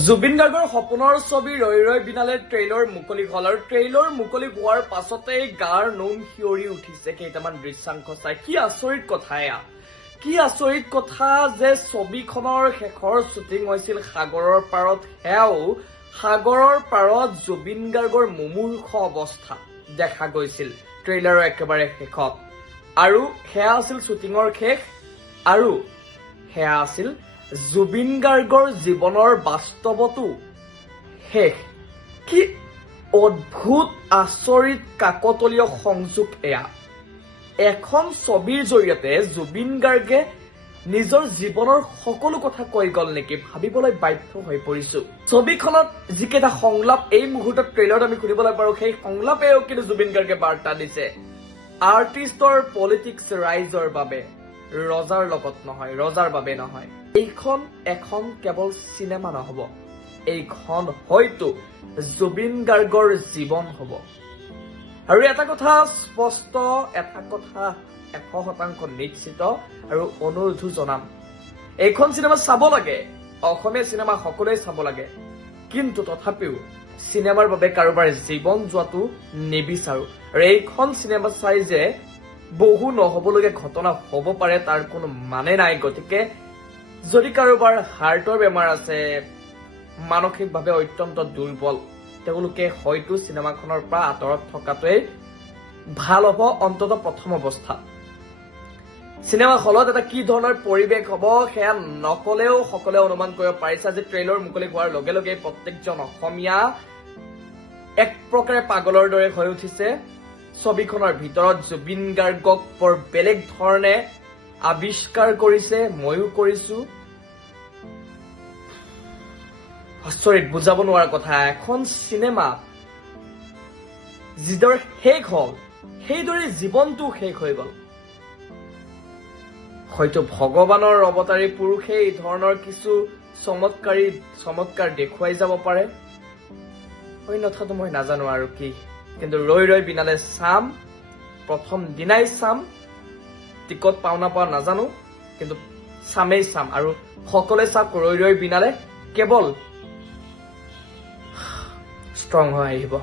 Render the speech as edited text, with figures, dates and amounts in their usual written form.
জুবিন গাৰ্গৰ সপোনৰ ছবি ৰৈ ৰৈ বিনালে ট্ৰেইলৰ মুকলি হ'ল আৰু ট্ৰেইলৰ মুকলি হোৱাৰ পাছতেই গাৰ নোম শিয়ৰি উঠিছে কেইটামান দৃশ্যাংশ চাই। কি আচৰিত কথা এয়া, কি আচৰিত কথা যে ছবিখনৰ শেষৰ শ্বুটিং হৈছিল সাগৰৰ পাৰত, সেয়াও সাগৰৰ পাৰত জুবিন গাৰ্গৰ মুমূৰ্ষ অৱস্থা দেখা গৈছিল ট্ৰেইলাৰৰ একেবাৰে শেষত। আৰু সেয়া আছিল শ্বুটিঙৰ শেষ, আৰু সেয়া আছিল জুবিন গাৰ্গৰ জীৱনৰ বাস্তৱতো শেষ। কি অদ্ভুত আচৰিত কাকতলীয় সংযোগ এয়া। এখন ছবিৰ জৰিয়তে জুবিন গাৰ্গে নিজৰ জীৱনৰ সকলো কথা কৈ গল নেকি, ভাবিবলৈ বাধ্য হৈ পৰিছো। ছবিখনত যিকেইটা সংলাপ এই মুহূৰ্তত ট্ৰেইলাৰত আমি শুনিবলৈ পাৰো, সেই সংলাপেও কিন্তু জুবিন গাৰ্গে বাৰ্তা দিছে। আৰ্টিষ্টৰ পলিটিক্স ৰাইজৰ বাবে, ৰজাৰ লগত নহয়, ৰজাৰ বাবে নহয়। এইখন এখন কেৱল চিনেমা নহব, এইখন হয়তো জুবিন গাৰ্গৰ জীৱন হব। আৰু এটা কথা স্পষ্ট, এটা কথা 100% নিশ্চিত আৰু অনুৰোধো জনাম, এইখন চিনেমা চাব লাগে, অসমীয়া চিনেমা সকলোৱে চাব লাগে, কিন্তু তথাপিও চিনেমাৰ বাবে কাৰোবাৰ জীৱন যোৱাটো নিবিচাৰো। আৰু এইখন চিনেমা চাই যে বহু নহবলগীয়া ঘটনা হব পাৰে তাৰ কোনো মানে নাই। গতিকে যদি কাৰোবাৰ হাৰ্টৰ বেমাৰ আছে, মানসিকভাৱে অত্যন্ত দুৰ্বল, তেওঁলোকে হয়তো চিনেমাখনৰ পৰা আঁতৰত থকাটোৱেই ভাল হ'ব, অন্ততঃ প্ৰথম অৱস্থাত। চিনেমা হলত এটা কি ধৰণৰ পৰিৱেশ হ'ব সেয়া নকলেও সকলোৱে অনুমান কৰিব পাৰিছা যে ট্ৰেইলাৰ মুকলি হোৱাৰ লগে লগে প্ৰত্যেকজন অসমীয়া এক প্ৰকাৰে পাগলৰ দৰে হৈ উঠিছে। ছবিখনৰ ভিতৰত জুবিন গাৰ্গক বৰ বেলেগ ধৰণে আৱিষ্কাৰ কৰিছে, ময়ো কৰিছো। আচৰিত, বুজাব নোৱাৰা কথা। এখন চিনেমা যিদৰে শেষ হল, সেইদৰে জীৱনটো শেষ হৈ গল। হয়তো ভগৱানৰ অৱতাৰী পুৰুষে এই ধৰণৰ কিছু চমৎকাৰ দেখুৱাই যাব পাৰে, অন্যথাটো মই নাজানো আৰু কি। কিন্তু ৰৈ ৰৈ বিনালে চাম, প্ৰথম দিনাই চাম, টিকট পাও নাপাও নাজানো, কিন্তু চামেই চাম। আৰু সকলোৱে চাওক ৰৈ ৰৈ বিনালে, কেৱল ষ্ট্ৰং হৈ আহিব।